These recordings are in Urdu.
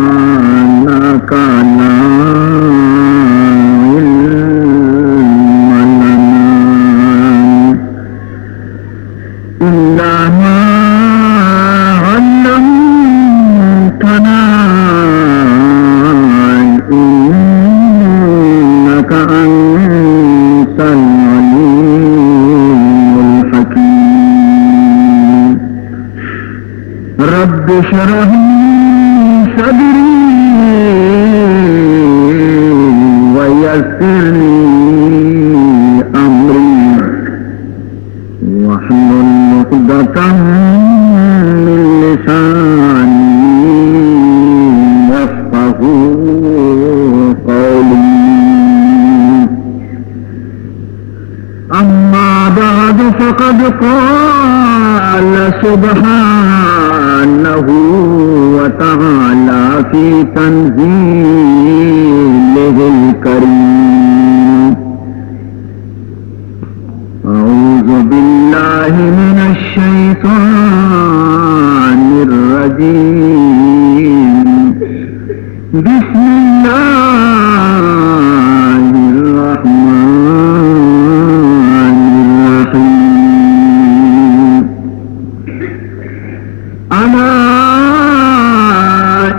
سبحانك لا علم لنا إلا ما علمتنا إنك أنت العليم الحكيم رب اشرح لي صدري ويسر لي أمري واحلل عقدة من لساني يفقهوا قولي أما بعد فقد قال سبحانه وتعالى في تنزيله الكريم أعوذ بالله من الشيطان الرجيم بسم الله الرحمن الرحيم ألا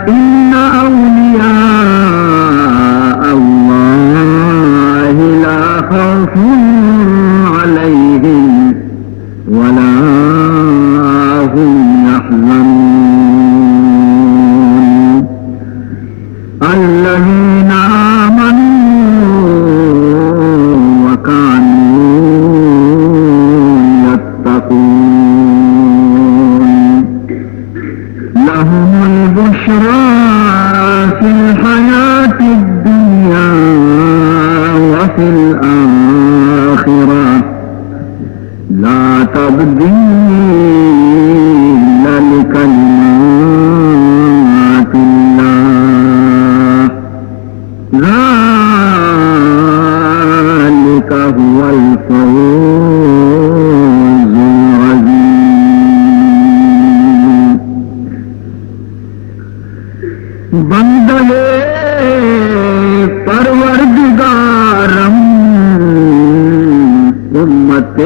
إن أولياء الله لا خوف عليهم ولا هم يحزنون الذين آمنوا وكانوا يتقون لهم البشرى في الحياة الدنيا وفي الآخرة لا تبديل لكلمات الله ذلك هو الفوز العظيم بندے پروردگارم امت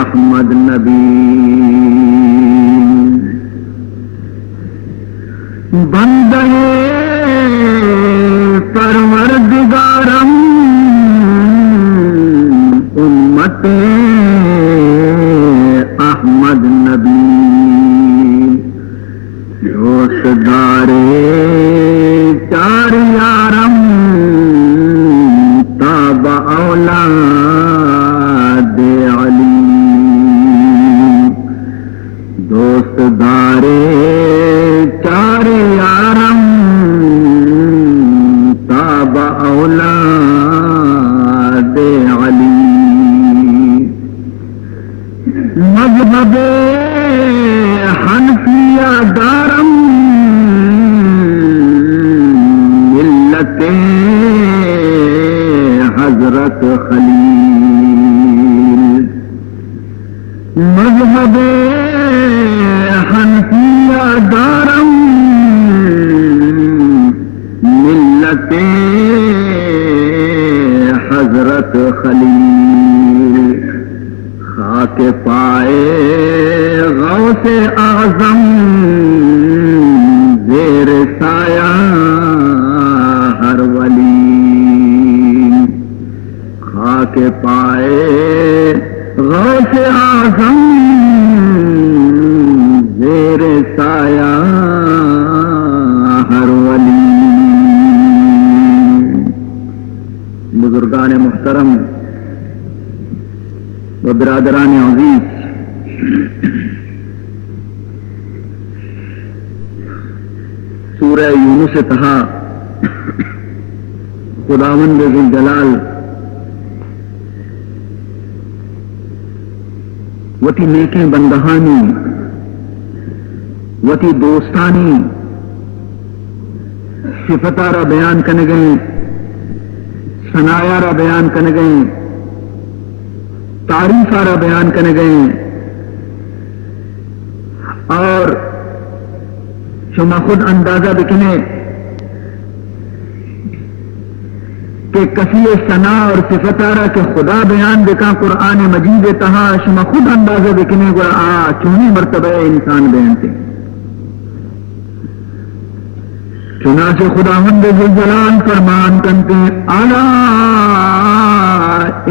احمد نبی بندے پروردگارم امت احمد نبی دوستدارے چار یارم تاب اولاد علی دوستدارے چار یارم تاب اولاد علی مذہب حنفیہ دارم ملت حضرت خلیل مذہب حنفیہ دارم ملت حضرت خلیل خاک پائے غوث اعظم زیر سایہ ہر ولی خاک پائے غوث اعظم زیر سایہ ہر ولی بزرگان محترم و برادران عزیز سورہ یونس سے کہا خداوند ذوالجلال وتی نیکیں بندہانی وتی دوستانی صفتارا بیان کرنے گئے ثنایارا بیان کرنے گئے تعریفارا بیان کرنے گئے اور شما خود اندازہ بکنے کہ کسی ثنا اور صفتارہ کے خدا بیان بکا قرآن مجید تہا شما خود اندازہ بکنے گا چونی مرتبہ انسان بیان تھے. چنانچہ خداوند ذوالجلال فرمان کرتے الا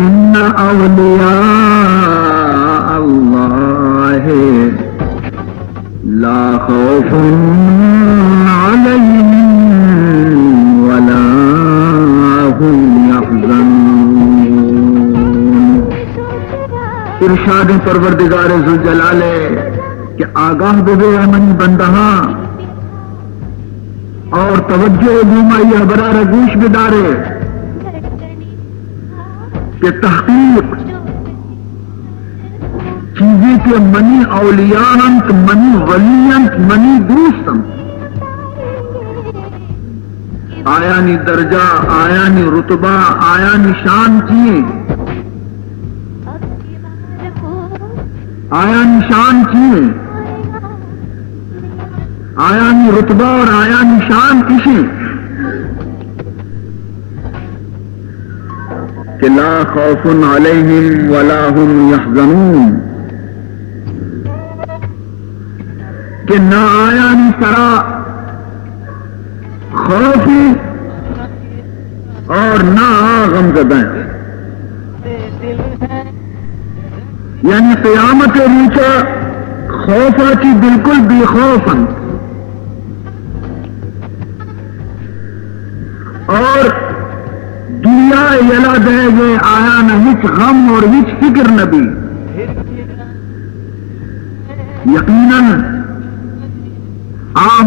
ان اولیاء اللہ لا خوف علیہم ولا هم يحزنون. ارشاد پروردگار ذوالجلال کہ آگاہ بے منی بندہاں اور توجہ گھمائی برار گوش بدارے کہ تحقیق چیزیں کے منی اولیاء منی ولیانت منی دوستم آیانی درجہ آیانی رتبہ آیانی شان چیئے آیانی شان چیئے آیانی رتبہ اور آیانی شان کسی کہ لا خوف علیہم ولا هم یحزنون کہ نہ آیانی سرا خوفی اور نہ غمزدہ یعنی قیامت روچا خوفا کی بالکل بے خوفن اور دنیا یلا دے گے آیا نہ ہچ غم اور ہچ فکر نبی یقیناً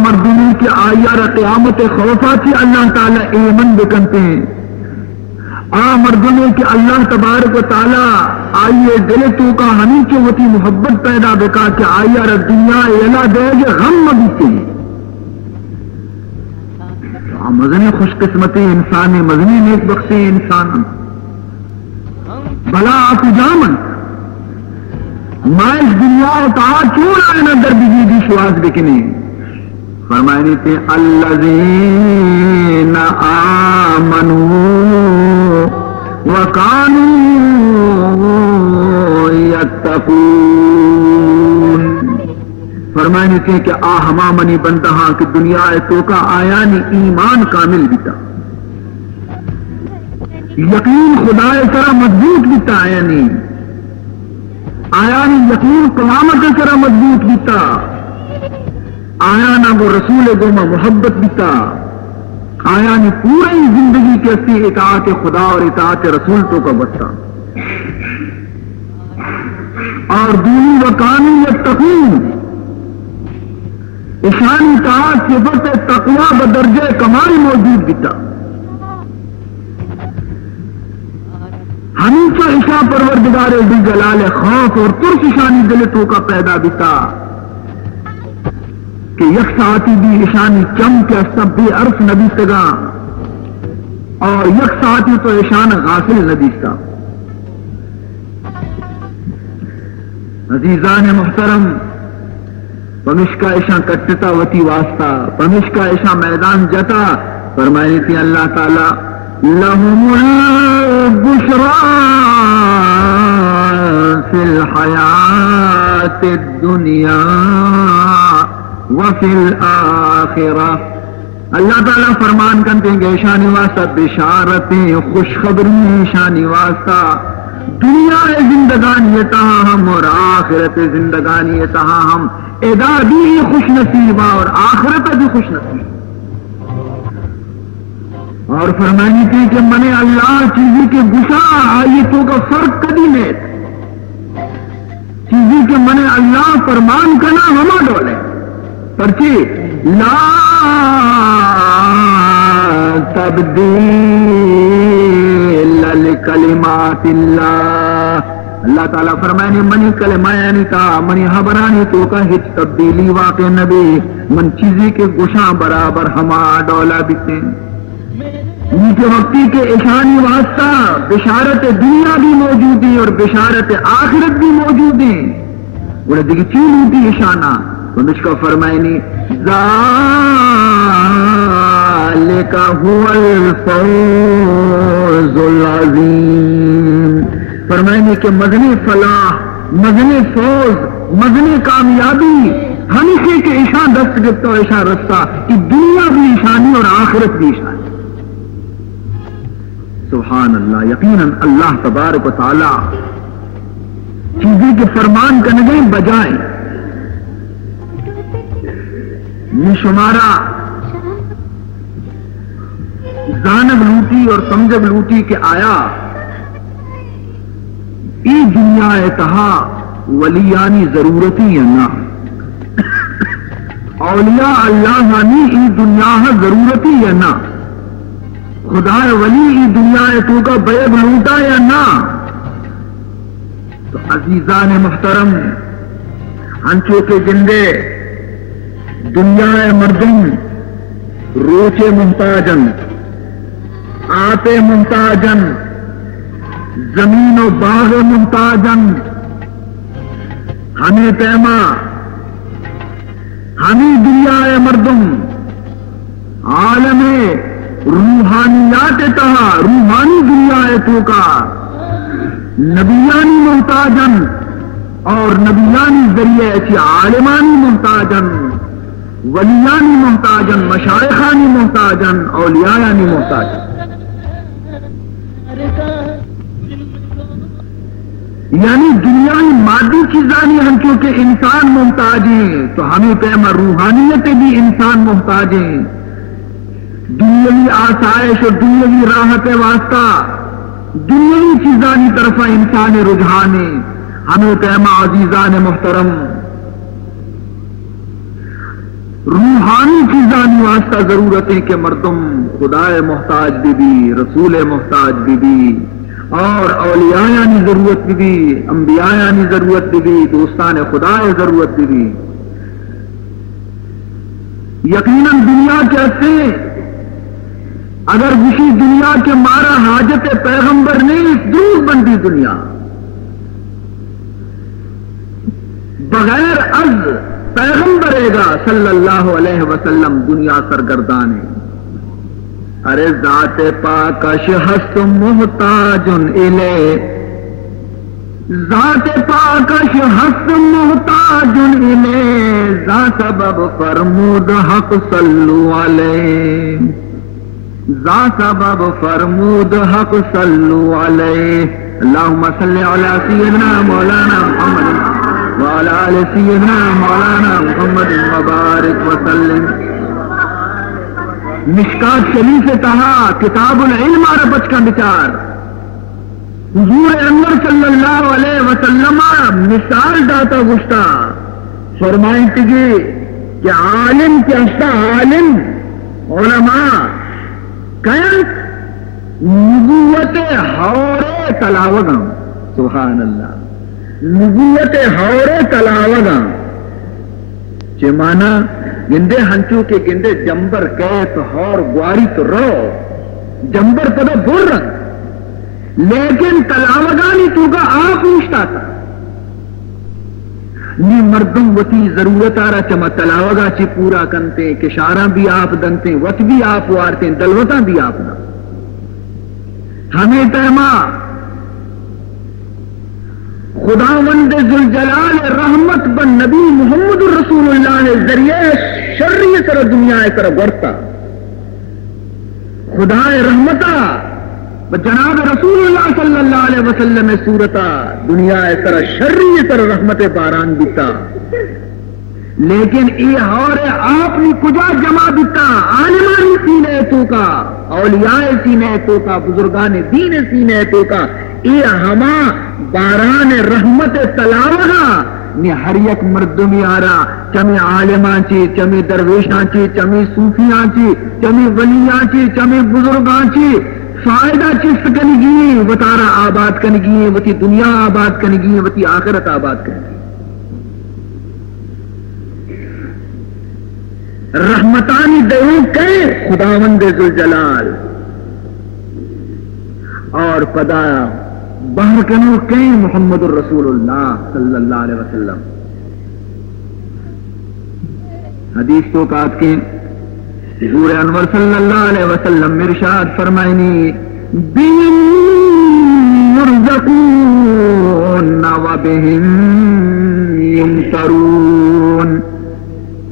مردمی کے آیار قیامت خوفا کی اللہ تعالیٰ ایمن بکنتے ہیں مردمی کے اللہ تبارک و تعالیٰ آئیے دل تو کا ہمیں کے ہوتی محبت پیدا بکا کہ آیار دنیا یلا دے گے غم مبیتے ہیں. مزنی خوش قسمتی انسان مزنی نیک بختی انسان بلا آپ جامن مائش دنیا تا کیوں آئینہ در بگی دی شواز بکنے فرمائنی تھے الذین آمنوا وکانوا یتقون. فرمائنی تھے کہ ہما منی بندہاں کہ دنیا تو کا آیانی ایمان کامل بیتا یقین خدا سرا مضبوط بیتا آیانی یقین قیامت سرا مضبوط بیتا آیانا وہ رسول گوما محبت بیتا آیانی پوری زندگی کے اسی اطاعت خدا اور اطاعت رسول تو کا بستا اور دونی وکانی یتقون اشانی اطاعت صفت تقوی بدرجہ کمال موجود بیتا ہمیشہ عشاء پروردگار ذوالجلال خوف اور ترس اشانی دلتوں کا پیدا بیتا کہ یک ساعتی بھی اشانی چم کے سب بھی عرف نبی تگا اور یک ساعتی تو اشان غافل نبی تا. عزیزان محترم پمشکا اشان کٹتا وتی واسطہ پمشکا اشان میدان جتا فرمائی تھی اللہ تعالی لهم البشرى في الحياة الدنيا وفي الآخرة. اللہ تعالیٰ فرمان کرتے ہیں کہ شانی واسطہ بشارتیں خوشخبری شانی واسطہ دنیا زندگانی تہا ہم اور آخرت زندگانی تہا ہم ادا بھی خوش نصیب اور آخرت بھی خوش نصیب. اور فرمانی تھی کہ من اللہ چیزی کے گشا آیتوں کا فرق کدی میں چیزی کے من اللہ فرمان کا نام ہما ڈولے پرچی لا تبدیل لکلمات اللہ تعالیٰ فرمائے منی کلمہ یعنی تا منی حبرانی تو کا ہچ تبدیلی واقع نبی من چیزی کے گشا برابر ہما ڈولا بیتے نیچے وقتی کے اشانی واسطہ بشارت دنیا بھی موجود ہے اور بشارت آخرت بھی موجود ہے. وہ دیکھیں چیل ہوتی اشانہ تو مشکا فرمائنی ذالک هو الفوز العظیم، فرمائنی کہ مدنی فلاح، مدنی فوز، مدنی کامیابی ہمیشہ کے ایشان دست گرتا و ایشان رستہ کہ دنیا بھی ایشانی اور آخرت بھی ایشانی. سبحان اللہ. یقیناً اللہ تبارک و تعالی چیزیں کے فرمان کرنے گئے بجائے یہ شمارا زانب لوٹی اور سمجھب لوٹی کے آیا ای دنیا اتہا ولیانی ضرورتی یا نہ، اولیاء اللہ ہانی ای دنیا ضرورتی یا نہ، خدا ولی ای دنیا تو کا بیگ لوٹا یا نہ. تو عزیزان محترم ہنچو کے گندے دنیا مردم روچے محتاجن، آتے محتاجن، زمین و باغ محتاجن، ہمیں پیما ہمیں دنیا مردم عالم روحانیات تہا روحانی دنیا تو کا نبیانی محتاجن اور نبیانی ذریعے اچھی عالمانی محتاجن، ولیانی محتاجن، مشائخانی محتاجن، اولیاانی محتاجن. یعنی دنیا مادی چیزانی ہم چونکہ انسان محتاج ہیں تو ہمیں پیما روحانیت بھی انسان محتاج ہیں. دنیاوی آسائش اور دنیاوی راحت واسطہ دنیاوی چیزانی طرف انسان رجحان ہے. ہمیں پیما عزیزان محترم روحانی چیزانی واسطہ ضرورتیں کہ مردم خدا محتاج بھی، رسول محتاج بھی، اور اولیاء یعنی ضرورت بھی، انبیاء یعنی ضرورت بھی، دوستان خدا ضرورت بھی. یقیناً دنیا کیسے اگر کسی دنیا کے مارا حاجت پیغمبر نہیں دور بنتی دنیا بغیر از پیغمبر گا صلی اللہ علیہ وسلم دنیا سرگردان ہے. ارے ذات پاکش ہست محتاج الیہ، ذات پاکش ہست محتاج الیہ، ذا سبب فرمود حق صلو علیہ، ذا سبب فرمود حق صلو علیہ. اللہم صلی علی سیدنا مولانا محمد وعلى آل سيدنا مولانا محمد مبارک وسلم. مشکات شریف تہا کتاب العلم آرہ بچ کا بچار حضور انور صلی اللہ علیہ وسلم مثال داتا گشتا فرمائیں تجھے کہ عالم کے اشتا عالم علماء کہیں نبوت ہورے تلاوگاں. سبحان اللہ. نبوت ہورے تلاوگاں چے مانا گندے ہنچو کے گندے جمبر کہے تو ہور گواری تو رو جمبر پدہ بور رنگ لیکن تلاوگانی تو کا آپ پوچھتا تھا نی مردم وتی ضرورت آ رہا چما تلاوگا چی پورا کنتے کشاراں بھی آپ دنتے وط بھی آپ وارتے دلوتاں بھی آپ نہ. ہمیں تہما خداوند ذوالجلال رحمت بن نبی محمد رسول اللہ ذریعے شرعی طرح دنیا طرح ورتا خدا رحمتا جناب رسول اللہ صلی اللہ علیہ وسلم صورتا دنیا طرح شرعی طرح رحمت باران دیتا. لیکن یہ اور آپ نے کجا جمع دیتا عالمان سینے تو کا اولیاء سینے تو کا بزرگان دین سینے تو کا یہ ہما باران رحمت تلاوہ نے ہر یک مردمی آرا چمی عالمان چی چمی درویشان چی چمی صوفیان چی چمی ولیان چی چمی بزرگان چی فائدہ چیز کنگی وطارہ آباد کنگی وطی دنیا آباد کنگی وطی آخرت آباد کنگی. رحمتانی دیو کہیں خداوند ذوالجلال اور پدا بہر کنو کہیں محمد الرسول اللہ صلی اللہ علیہ وسلم. حدیث تو کات کے حضور انور صلی اللہ علیہ وسلم ارشاد فرمائنی بہم یرزقون و بہم یمترون.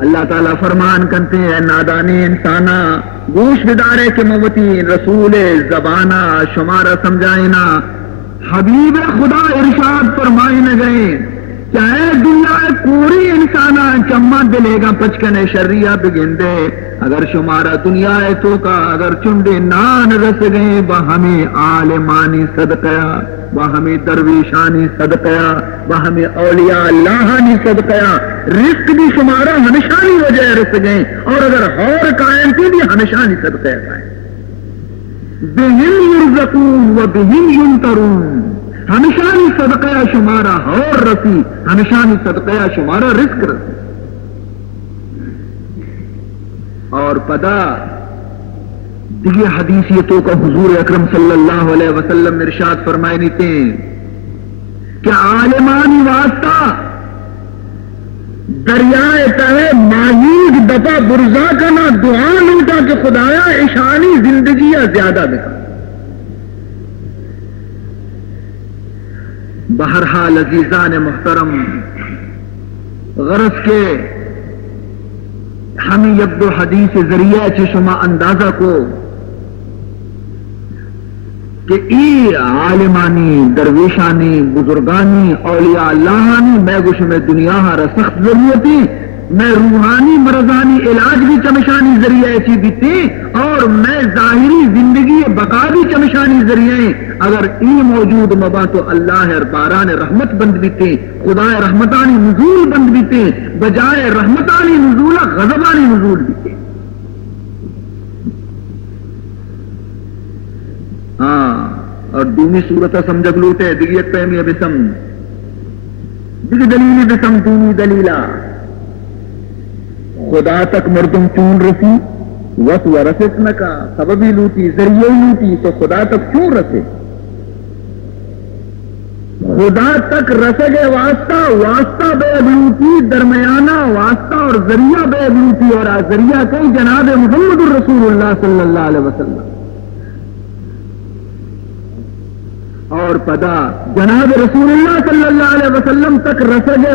اللہ تعالیٰ فرمان کرتے ہیں نادانی انسانا گوش بدارے کے موتی رسول زبانہ شمارہ سمجھائنا حبیب خدا ارشاد فرمائے نہ گئے چاہے دنیا پوری انسانا چما دلے گا پچکنے شریعہ بگندے اگر شمارہ دنیا ہے تو کا اگر چنڈے نان رس گئے وہ ہمیں عالمانی صدقیا وہ ہمیں درویشانی صدقیا وہ ہمیں اولیاء اللہانی صدقیا رزق بھی شمارہ ہمیشانی وجہ رس گئے اور اگر اور قائم کی بھی ہمیشانی صدقیا قائم بہم یرزقون و بہم ینترون ہمیشانی صدقہ شمارہ اور رسی ہمیشانی صدقہ شمارہ رزق رسی. اور پدا دیگه حدیثیتوں کا حضور اکرم صلی اللہ علیہ وسلم ارشاد فرمائے نیتے کہ عالمانی واسطہ دریائے تہے ماہیگ دپا برزا کنا دعا لوٹا کہ خدایا اشانی زندگیہ زیادہ دکھا. بہرحال عزیزان محترم غرض کے ہمیں یک دو حدیث ذریعہ چشمہ اندازہ کو کہ ای عالمانی درویشانی بزرگانی اولیاء اللہانی میں گوش میں دنیا ہارا سخت ضرورتی میں روحانی مرضانی علاج بھی چمشانی ذریعہ ایسی بیتی اور میں ظاہری زندگی بقا بھی چمشانی ذریعہ اگر ای موجود مبا تو اللہ باران رحمت بند بیتے خدا رحمتانی نزول بند بیتے بجائے رحمتانی نزول غضبانی نزول بیتے. ہاں اور دونی صورتہ سمجھگ لوٹے دیگی ایک پہمی بسم دیگی دلیلی بسم دونی دلیلہ خدا تک مردم چون رسی وقت ورست نہ کا سببی لوٹی ذریعہ لوٹی تو خدا تک کیوں رسے خدا تک رسے واسطہ واسطہ بے لوٹی درمیانہ واسطہ اور ذریعہ بے لوٹی اور ذریعہ کئی جناب محمد الرسول اللہ صلی اللہ علیہ وسلم اور پدا جناب رسول اللہ صلی اللہ علیہ وسلم تک رسے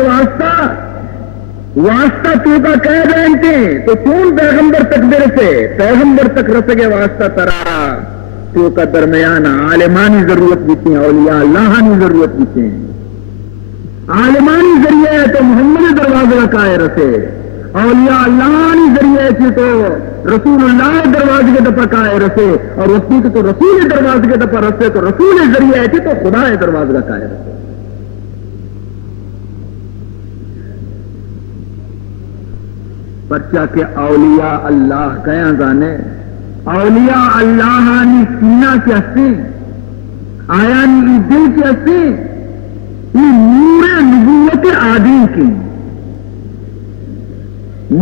واسطہ تو کا کہہ بینتے تو کون پیغمبر تک برسے پیغمبر تک رسے واسطہ ترا تو کا درمیان عالمانی ضرورت بیتے ہیں اولیاء اللہانی ضرورت بیتے ہیں عالمانی ذریعہ ہے تو محمد دروازہ کا رسے اولیاء اللہانی ذریعہ ہے تو رسول اللہ دروازے کے دفعہ کا رسے اور رسول کے تو رسول دروازے کے دفعہ رسے تو رسول ذریعہ ہے تو خدا دروازے کا رسے. بچہ کے اولیاء اللہ کیا جانے اولیاء اللہانی سینہ کے ہستے آیانی دل کے ہستے یہ نور نبوت عادل کی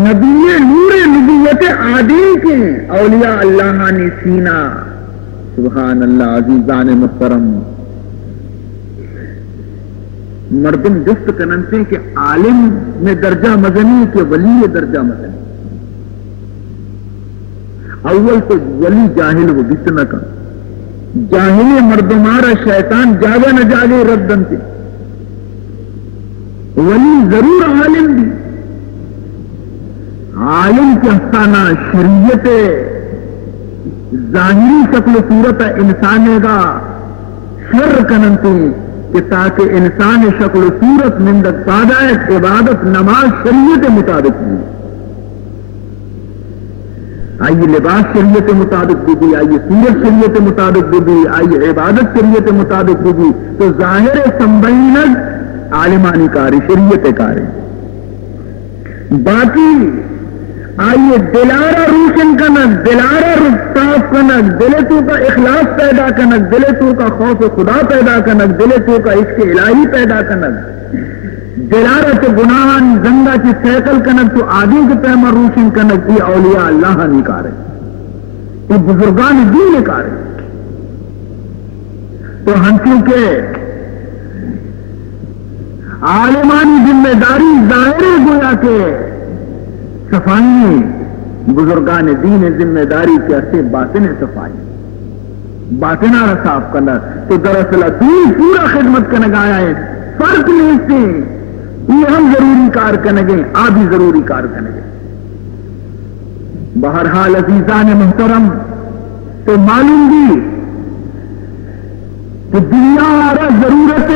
نبی نور نبوت عادل کے اولیاء اللہانی سینہ. سبحان اللہ. عزیزان محترم مردم جست کننتے کہ عالم میں درجہ مدنی کہ ولی درجہ مدنی. اول تو ولی جاہل وہ بتنا کا جاہل مردمارا شیطان جاگا نہ جاگے ردن سے ولی ضرور عالم بھی عالم کے افسانہ شریعت ظاہری شکل صورت انسان کا شر کننتے کہ تاکہ انسان شکل صورت مندت پادائت عبادت نماز شریعت مطابق بھی آئیے لباس شریعت مطابق بھی آئیے صورت شریعت مطابق بھی آئیے عبادت شریعت مطابق بھی تو ظاہر سمبینت عالمانی کاری شریعت کاری. باقی آئیے دلارہ روشن کنک دلارہ صاف کنک دل تو کا اخلاص پیدا کنک دل تو کا خوف خدا پیدا کنک دل تو کا عشق الہی پیدا کنک دلارہ تو گناہان زندہ کی سیکل کنک تو آدھی کے پیما روشن کنک یہ اولیاء اللہ نکارے یہ بزرگان دین نکارے. تو ہنسوں کے عالمانی ذمہ داری ظاہر گویا کے صفائی بزرگان دین ذمہ داری کے سے باطن صفائی باطن آ صاف کرنا تو دراصل دین پورا خدمت کا نگایا ہے فرق نہیں سے یہ ہم ضروری کار کرنے گے آپ بھی ضروری کار کرنے گے. بہرحال عزیزان محترم تو معلوم بھی کہ دنیا آرہ ضرورت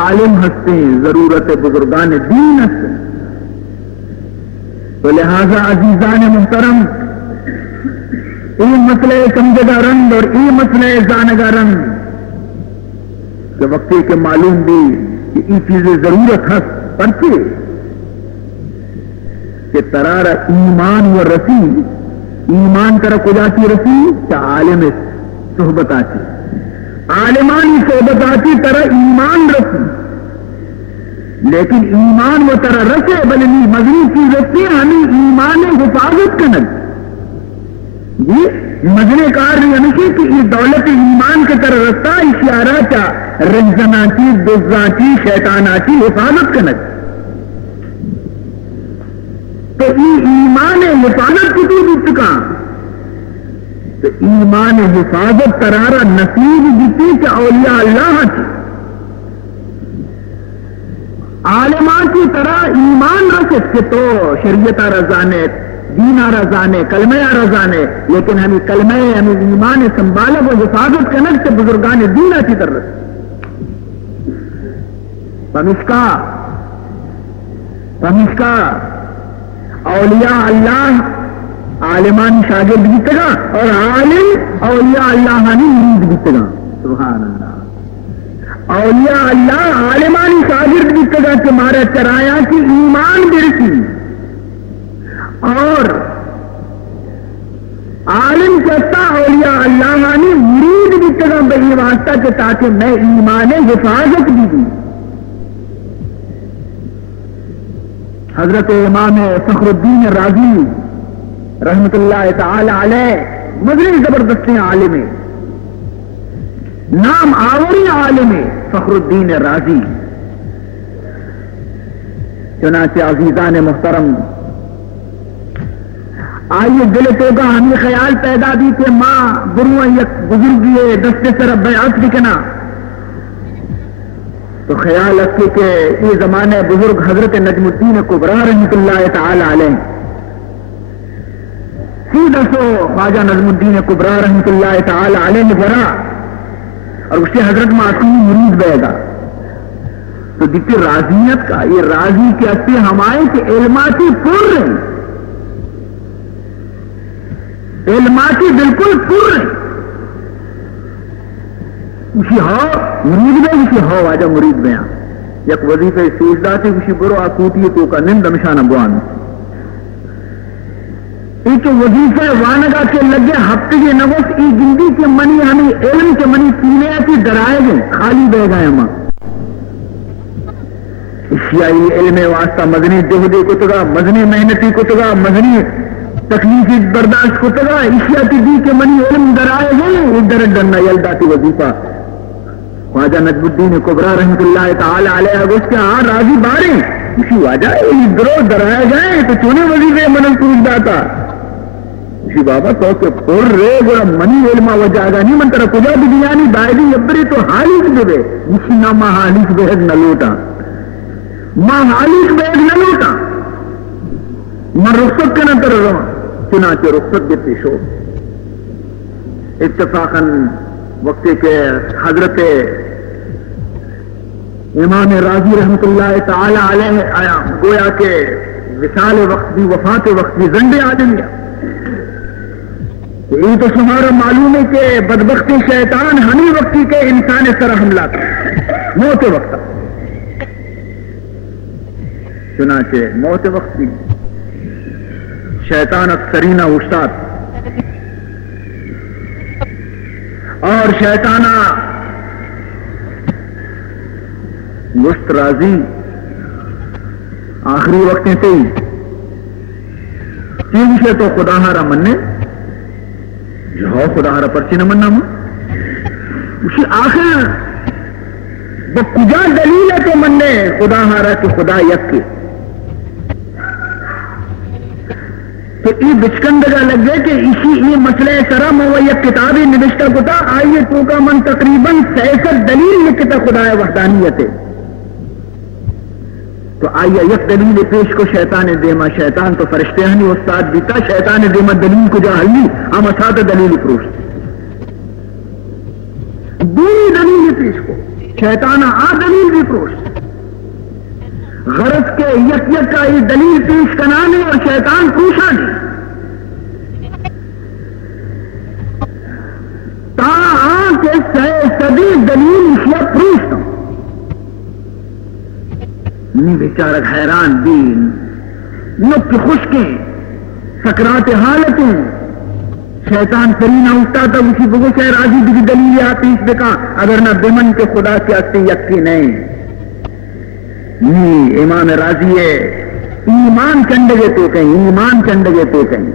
عالم ہستے ضرورت بزرگان دین ہستے. تو لہذا عزیزان محترم یہ مسئلہ سمجھگا رنگ اور یہ مسئلہ جانگا رنگ کہ وقتی کے معلوم بھی کہ یہ چیزیں ضرورت ہست پرچے کہ ترارا ایمان و رسی ایمان ترا کجاتی رسی کہ عالم صحبت آتی عالمانی صحبت آتی ترا ایمان رسی لیکن ایمان و ترا رسے بلنی مزنی چیز رسی ہمیں ایمان حفاظت کنگ جی مجنے کار رہی ہمیشہ کہ یہ دولت ایمان کے طرح رستہ اشارہ چا رنزناتی دزاتی شیطاناتی حفاظت کنگ تو یہ ایمان حفاظت کی دیتی کا تو ایمان حفاظت ترارا نصیب دیتی کہ اولیاء اللہ کی عالمان کی طرح ایمان رکھت کہ تو شریعت رضانے دین رضانے کلمہ رضانے لیکن ہمیں کلمہ ہمیں ایمان سنبھالے وہ حفاظت کنک سے بزرگان دین کی طرح پمشکا اولیاء اللہ عالمان شاگرد بھی تگا اور عالم اولیاء اللہ مرید بھی تگا. سبحان اللہ. اولیاء اللہ عالمانی شاگرد بھی تگا کہ مارا چرایا کی ایمان برسی اور عالم کہتا اولیاء اللہ مرید بھی تگا بہی واسطہ کہ تاکہ میں ایمان حفاظت بھی دی. حضرت امام فخر الدین رازی رحمت اللہ تعالی علیہ مدنی زبردستی عالم نام آوری عالم فخر الدین رازی. چنانچہ عزیزان محترم آئیے دل تو کا ہمیں خیال پیدا بھی کہ ماں برو یک بزرگی دستے سر بیعت بکنا تو خیال رکھے کہ یہ زمانے بزرگ حضرت نجم الدین کبریٰ رحمۃ اللہ تعالی علیہ سیدھا سو خواجہ نجم الدین کبریٰ رحمۃ اللہ تعالی علیہ نے برا اور اس سے حضرت معصوم مرید بہے گا تو دیکھتے راضیت کا یہ راضی کے اچھے ہمارے کہ علماتی پر رہے علماتی بالکل پر رہے اسی ہو مرید میں اسی ہو واجہ مرید میں یک وظیفہ سوچدا تھی اسی برو آکوٹی تو کا نند مشانہ بوان ایک وظیفہ وانگا کے لگے ہفتے کے نوس ای گندی کے منی ہمیں علم کے منی پینے کی درائے گئے خالی بہ گئے ہم اشیائی علم واسطہ مدنی جہدے کو تگا مدنی محنتی کو تگا مدنی تکلیفی برداشت کو تگا اشیاء کی دی کے منی علم درائے گئے ادھر ڈرنا یلداتی وظیفہ خواجہ نجم الدین کبریٰ رحمۃ اللہ تعالی علیہ اس کے ہاں راضی بارے اسی واجہ درو درایا جائے تو چونے وظیفے منل پوچھ داتا اسی بابا تو کہ پر رے گوڑا منی علمہ وجاگا نہیں من طرح کجا بھی دیانی دائدی ابری تو حالیس دے بے اسی نا ماں حالیس بہت نہ لوٹا ماں حالیس بہت نہ لوٹا ماں رخصت کے نہ تر رہا چنانچہ رخصت کے پیشو اتفاقاً وقتی کے حضرت امام راضی رحمت اللہ تعالی علیہ آیا گویا کہ وصال وقت بھی وفات وقت بھی زنڈے آ جائیں گے یہ تو تمہارا معلوم ہے کہ بدبختی شیطان ہمیں وقتی کے انسان سر حملہ تھا موت وقت چنانچہ موت وقت بھی شیطان اکثرینہ استاد اور شیطانہ گشت راضی آخری وقتیں سے ہی چیز سے تو خدا ہارا مننے جو خدا ہارا پرچی نہ مننا اسی آخر وہ کجا دلیل ہے تو مننے خدا ہارا کہ خدا یک کے تو یہ بچکندگا لگے کہ اسی یہ مسئلہ سرا مو یک کتاب نوشتہ کتا آئیے تو کا من تقریباً 66 دلیل لکھتا خدا وحدانیت ہے. تو آئیے یک دلیل پیش کو شیطان دیما، شیطان تو فرشتے ہیں نہیں استاد دیتا، شیطان دیما دلیل کو جا حلی ہم اسات دلیل پروش دوری دلیل پیش کو شیطان آ دلیل بھی پروش غرض کے یک یک کا یہ دلیل پیش کنانے اور شیطان پوچھا نہیں تا آ کے صدی دلیل اشیاء پروشتا نی بیچارک حیران دین نک خشکیں سکرات حالتیں شیطان سرینا اٹھتا تھا اسی بگو سے راضی بھی دلیل آتی اس بکا اگر نہ بمن کے خدا کے اسی یکی نہیں نی امام راضی ہے ایمان چنڈگے تو کہیں ایمان چنڈگے تو کہیں.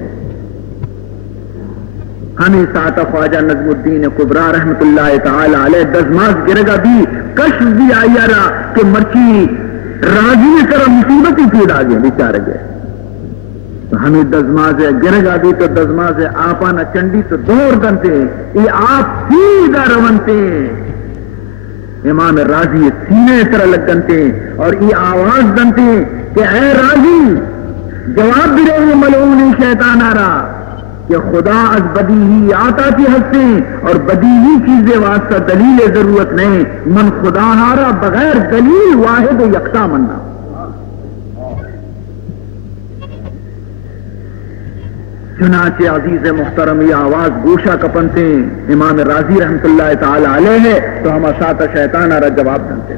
ہمیں ساتھ خواجہ نظم الدین کبرا رحمت اللہ تعالی علیہ دزماز گرگا بھی کشف بھی آئی رہا کہ مرچی راضی طرح مصیبت ہی پیدا گئے بیچارے گئے. تو ہمیں دزماز گرگا بھی تو دزماز آپا نہ چنڈی تو دور دنتے یہ آپ سیدھا رونتے امام راضی سینے طرح لگ دنتے اور یہ آواز دنتے کہ اے راضی جواب بھی رہے ملعون شیطان آ رہا کہ خدا از بدی ہی آتا تھی ہستے اور بدی ہی چیزیں واسطہ دلیل ضرورت نہیں من خدا ہارا بغیر دلیل واحد و یکتا مننا. چنانچہ عزیز محترم یہ آواز گوشہ کپنتے امام راضی رحمت اللہ تعالی علیہ ہے تو ہم ساتھ شیطان آرہ جواب دنتے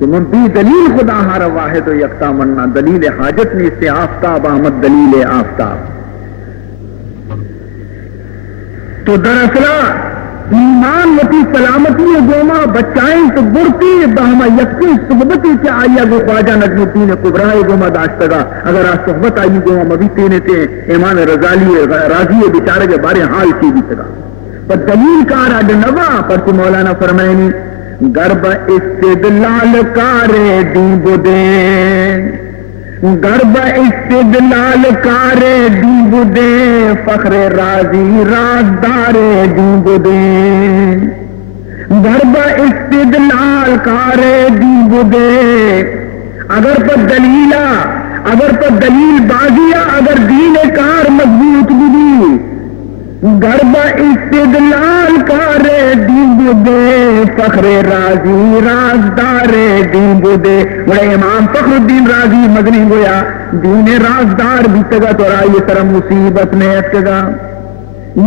کہ من بھی دلیل خدا ہارا واحد و یکتا مننا دلیل حاجت نہیں سے آفتاب احمد دلیل آفتاب. تو دراصل ایمان وتی سلامتی گوما بچائیں تو برتی بہما یقی صحبتی کے آئیا گو خواجہ نظم الدین کبرا گوما داشتگا اگر آج صحبت آئی گوما مبی تینے تے امام رضالی راضی بیچارے کے بارے حال کی بھی سگا پر دلیل کارا ڈنوا پر تو مولانا فرمائنی گرب استدلال کارے ڈیب دے گرب استدلال کارے ڈیب دے فخر راضی رازدار ڈیب دے گرب استدلال کارے ڈیب دے اگر پر دلیلہ اگر پر دلیل بازیا اگر دین کار مضبوط بھی گرب استدلال کارے ڈیب دے فخر راضی رازدار ڈیب دے. بڑے امام فخر الدین راضی مدنی گویا دین رازدار بھی تگا تو رائی سر مصیبت میں اتگا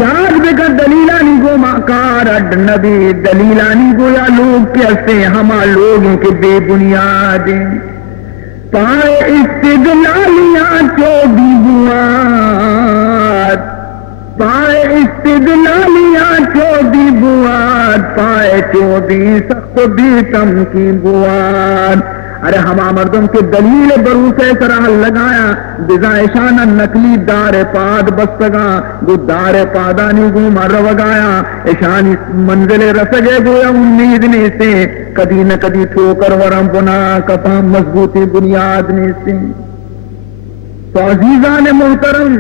یاد بے کر دلیلانی گو ماکار اڈ نبی دلیلانی گویا لوگ کیسے ہما لوگوں کے بے بنیادیں پائے استدلالیاں چوبی بواد پائے استدلالیاں چوبی بواد پائے چوبی سخت بیتم کی بواد. ارے ہما مردم کے دلیل بروسے سراہ لگایا بزائشانہ نکلی دار پاد بستگا گو دار پادانی گو مر وگایا اشانی منزل رسگے گویا امید نے سے کدی نہ کدی ٹھوکر ورم بنا کپا مضبوطی بنیاد نے سے. تو عزیزان محترم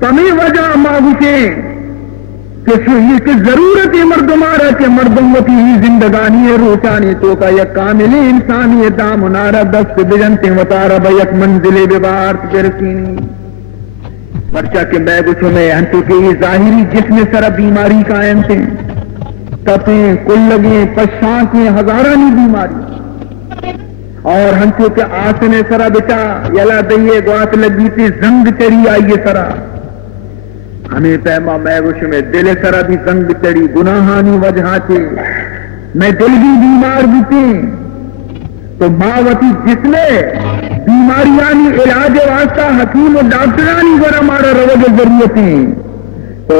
تمہیں وجہ ماغوشے کہ ضرورت مردمارا کہ مردمتی ہی زندگانی روچانی تو کا یک کامل انسانی دام نارا دست بجنتے وطارا بیک منزل ببارت برسینی پرچہ کے بیگوچوں میں ہنتو کہ یہ ظاہری جسم سر بیماری قائم تھے تپیں کل لگیں پشانکیں ہزارانی بیماری اور ہنتو کہ آسنے سرا بچا یلا دئیے گوات لگی تھی زنگ چڑی آئیے سرا ہمیں پیما محوش میں دل سرا بھی زنگ چڑی گناہانی وجہ تھے میں دل بھی بیمار بھی تھی تو ماوتی جس نے بیماریانی علاج واسطہ حکیم و ڈاکٹرانی گر ہمارا روگ ضرورتیں تو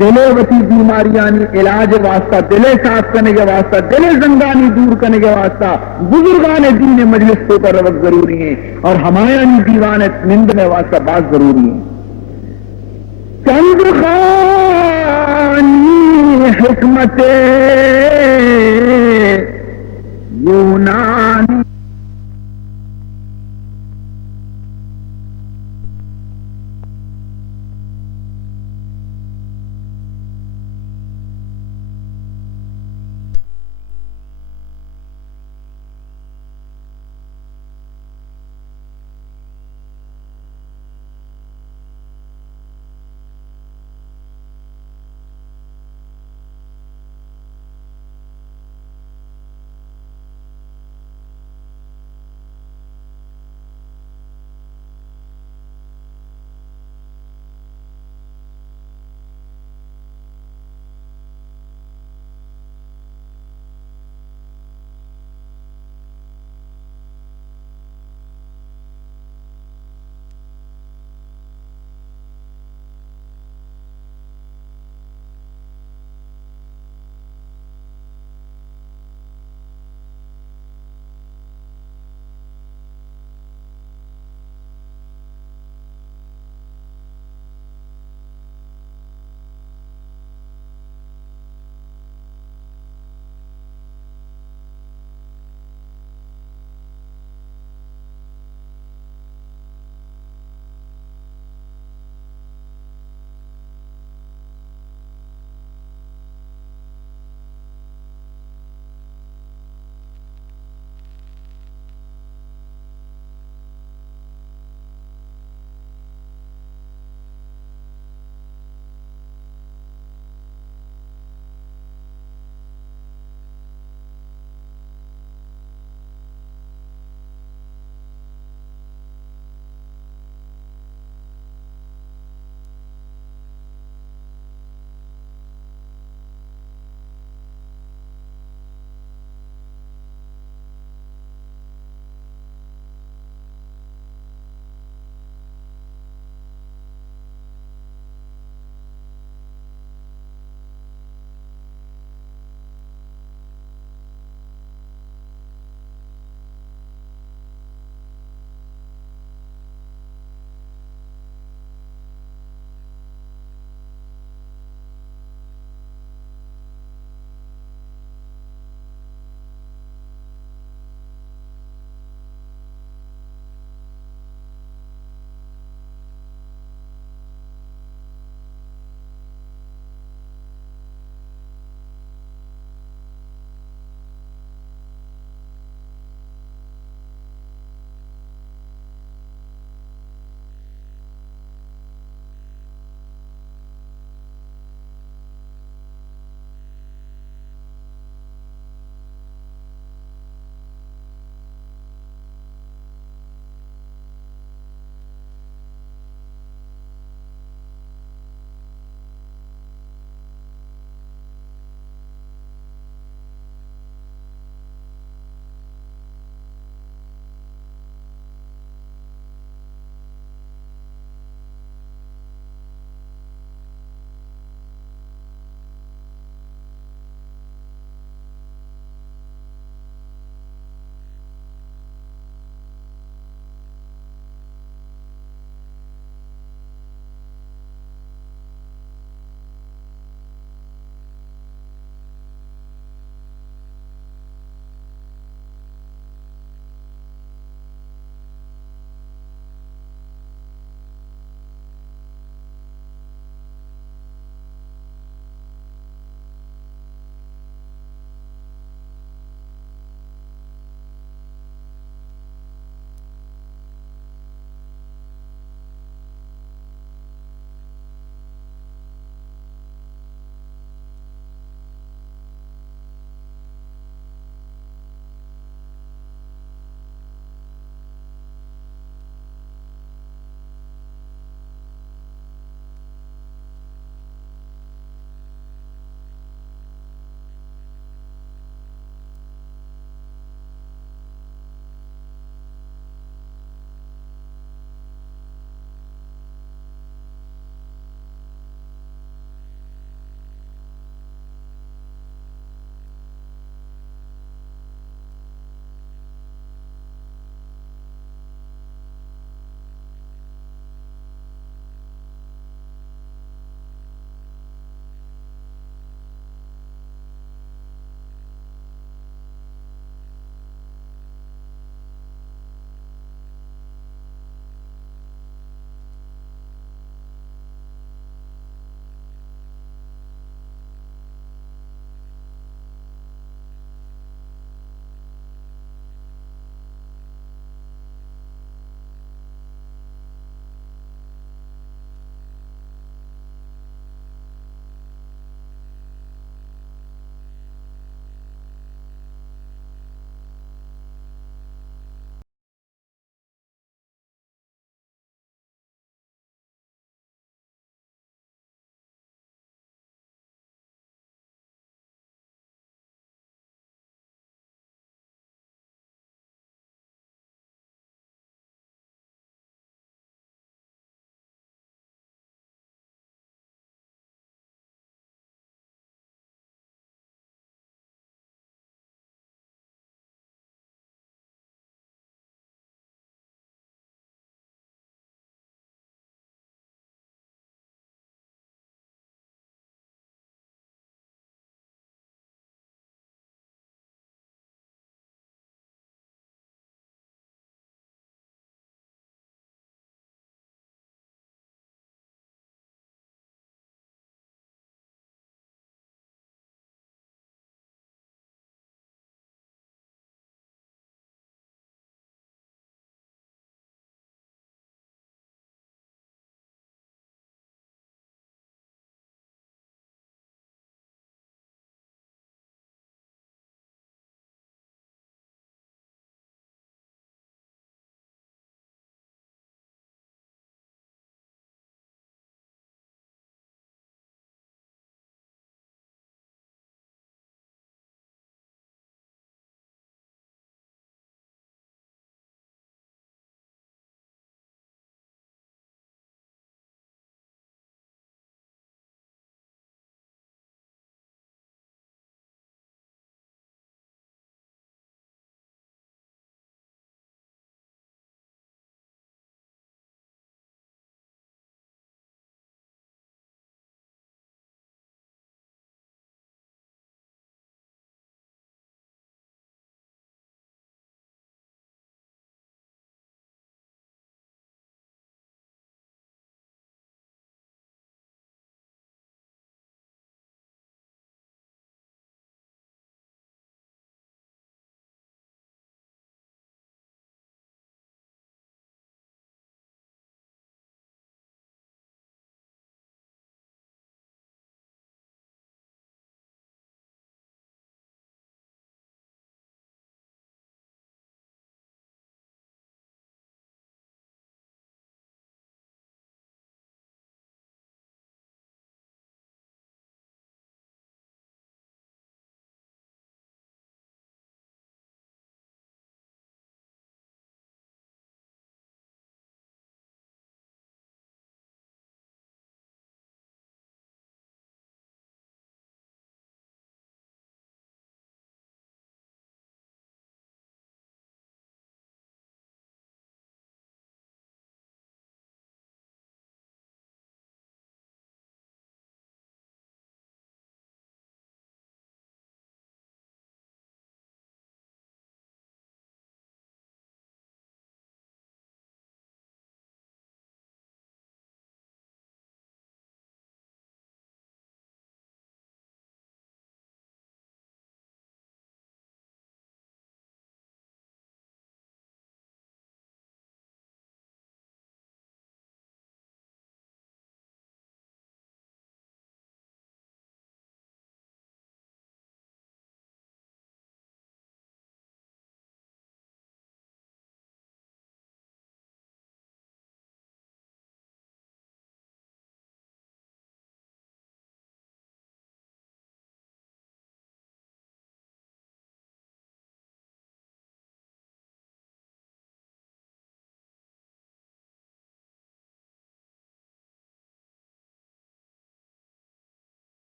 دلوتی بیماریانی علاج واسطہ دلے صاف کرنے کے واسطہ دلے زنگانی دور کرنے کے واسطہ بزرگان دین مجلس کو کا روگ ضروری ہے اور ہمایانی دیوان نند میں واسطہ بات ضروری ہے. چند خانی حکمت